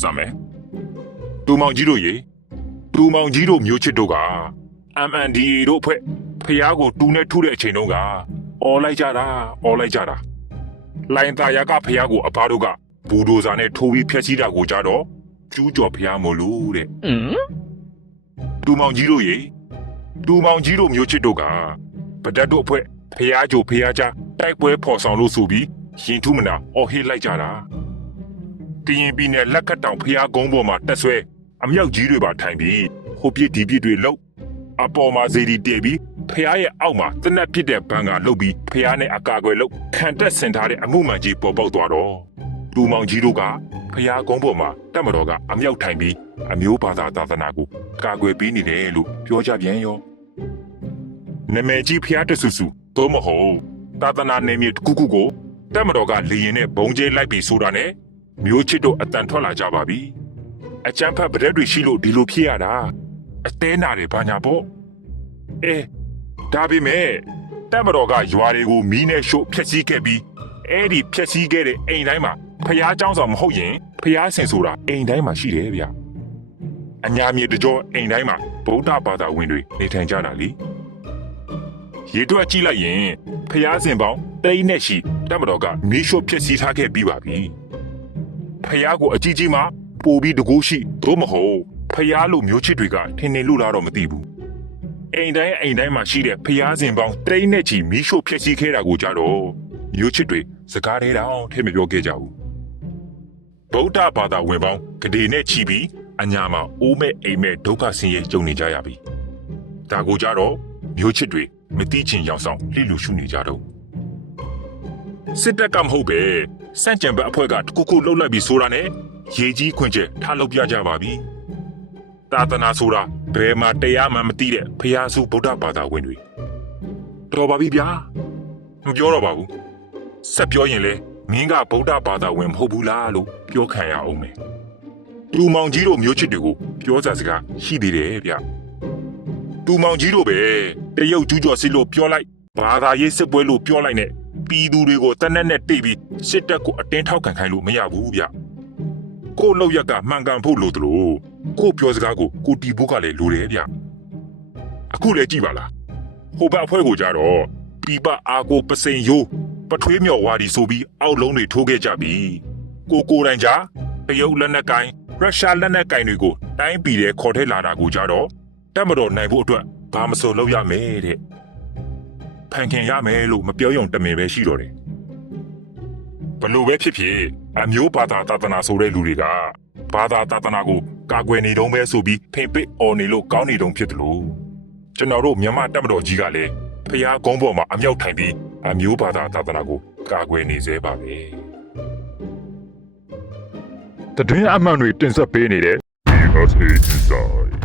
စမယ်တူမောင်ကြီးတို့ရေတူမောင်ကြီးတို့မျိုးချစ်တို့က MNDA တို့အဖွဲ့ဖះကိုတူနဲ့ထုတဲ့အချိန်တုန်းကអော်လိုက်ကြတာអော်လိုက်ကြတာလိုင်သားရကဖះကိုအဖားတို့ကဘူဒိုဇာနဲ့ထိုးပြီးဖျက်ဆီးတာကိုကြတော့ကျူးကျော်ဖះမို့လို့တဲ့ 嗯 တူမောင်ကြီးတို့ရေတူမောင်ကြီးတို့မျိုးချစ်တို့ကဗဒတ်တို့အဖွဲ့ဖះကြိုဖះကြတိုက်ပွဲဖော်ဆောင်လို့ဆိုပြီးရင်ထုမနာအော်ဟစ်လိုက်ကြတာ ကရင်ပြည်နယ်လက်ကတ်တောင်ဖះကုန်းပေါ်မှာတက်ဆွဲအမြောက်ကြီးတွေပါထိုင်ပြီးဟိုပြစ်ဒီပြစ်တွေလှုပ်အပေါ်မှာဇေဒီတည်ပြီးဖះရဲ့အောက်မှာတနက်ဖြစ်တဲ့ဘန်ကလှုပ်ပြီးဖះနဲ့အကာအကွယ်လှုပ်ခံတက်ဆင်ထားတဲ့အမှုမှန်ကြီးပေါ်ပေါက်သွားတော့တူမောင်ကြီးတို့ကဖះကုန်းပေါ်မှာတက်မတော်ကအမြောက်ထိုင်ပြီးအမျိုးဘာသာသာသနာကိုကာကွယ်ပေးနေတယ်လို့ပြောကြပြန်ရောနမဲကြီးဖျားတဆူဆူသို့မဟုတ်သာသနာနယ်မြေတစ်ခုခုကိုတက်မတော်ကလေရင်နဲ့ဘုံကျဲလိုက်ပြီးဆိုတာနဲ့ မျိုးချစ်တို့အတန်ထွက်လာကြပါပြီအချမ်းဖတ်ဗရက်တွေရှိလို့ဒီလိုဖြစ်ရတာအသေးနာတွေဘာညာပေါ့အဲဒါပေမဲ့တက်မတော်ကရွာတွေကိုမီးနဲ့ရှို့ဖျက်ဆီးခဲ့ပြီးအဲ့ဒီဖျက်ဆီးခဲ့တဲ့အိမ်တိုင်းမှာဖျားเจ้าဆောင်မဟုတ်ရင်ဖျားဆင်ဆိုတာအိမ်တိုင်းမှာရှိတယ်ဗျ အညာမြေတကြောအိမ်တိုင်းမှာဗုဒ္ဓဘာသာဝင်တွေနေထိုင်ကြတာလေရေတွက်ကြည့်လိုက်ရင်ဖျားစင်ပေါင်းတိတ်နဲ့ရှိတက်မတော်ကမီးရှို့ဖြစ်စီထားခဲ့ပြီးပါပြီ ဖျားကိုအကြီးကြီးမှပို့ပြီးတကူရှိသို့မဟုတ်ဖျားလိုမျိုးချစ်တွေကထင်နေလို့လားတော့မသိဘူးအိမ်တိုင်းအိမ်တိုင်းမှာရှိတဲ့ဖျားစင်ပေါင်းတိတ်နဲ့ချီမီးရှို့ဖြစ်စီခဲ့တာကိုကြတော့မျိုးချစ်တွေစကားတွေတောင်ထဲမပြောခဲ့ကြဘူးဗုဒ္ဓဘာသာဝင်ပေါင်းဂဒေနဲ့ချီပြီးအညာမှာအိုးမဲ့အိမ်မဲ့ဒုက္ခဆင်းရဲကြုံနေကြရပြီ။ဒါကိုကြတော့မျိုးချစ်တွေမတိချင်ရောက်ဆောင်လှိလူရှုနေကြတော့စစ်တပ်ကမဟုတ်ပဲ စန့်ကျင်ဘက်အဖွဲ့ကတခုခုလှုပ်လိုက်ပြီးဆိုတာနဲ့ရေကြီးခွင့်ကျထားလုပ်ပြကြပါပြီ။သာသနာဆိုတာဘယ်မှာတရားမှမသိတဲ့ဖျားစုဗုဒ္ဓဘာသာဝင်တွေတော်ပါပြီဗျာမပြောတော့ပါဘူးဆက်ပြောရင်လေမင်းကဗုဒ္ဓဘာသာဝင်မဟုတ်ဘူးလားလို့ပြောခံရအောင်မယ်။တူမောင်ကြီးတို့မျိုးချစ်တွေကိုပြောစားစကားရှိသေးတယ်ဗျ။တူမောင်ကြီးတို့ပဲတရုတ်ကျူးကျော်စစ်လို့ပြောလိုက်ဘာသာရေးစစ်ပွဲလို့ပြောလိုက်နဲ့ ပြည်သူတွေကိုတနက်နဲ့တိတ်ပြီးစစ်တပ်ကိုအတင်းထောက်ခံခိုင်းလို့မရဘူးဗျ။ကို့လောက်ရက်ကမှန်ကန်ဖို့လိုတယ်လို့ကို့ပြောစကားကိုကိုတီဘုတ်ကလည်းလိုတယ်ဗျ။အခုလည်းကြည့်ပါလား။ဟိုဘက်အဖွဲ့ကိုကြတော့ပြပအာကိုပစိန်ယိုးပထွေးမြော်ဝါဒီဆိုပြီးအောက်လုံးတွေထိုးခဲ့ကြပြီကိုကိုတိုင်ကြားတရုတ်လက်နက်ကင်ရုရှားလက်နက်ကင်တွေကိုတိုင်းပြည်တဲ့ခေါ်ထဲလာတာကိုကြတော့တက်မတော်နိုင်ဖို့အတွက်ဘာမစိုးလုပ်ရမယ်တဲ့ ဖန်ခင်ရမယ်လို့မပြောရုံတမင်ပဲရှိတော့တယ်ဘလို့ပဲဖြစ်ဖြစ်အမျိုးဘာသာသာသနာဆိုတဲ့လူတွေကဘာသာသာသနာကိုကာကွယ်နေတုံးပဲဆိုပြီးဖိမ့်ပစ်အော်နေလို့ကောင်းနေတုံးဖြစ်တယ်လို့ကျွန်တော်တို့မြန်မာတက်မတော်ကြီးကလည်းဖျားကုန်းပေါ်မှာအမြောက်ထိုင်ပြီးအမျိုးဘာသာသာသနာကိုကာကွယ်နေစေပါပဲတတွင်းအမှန်တွေတင်ဆက်ပေးနေတဲ့ USA Inside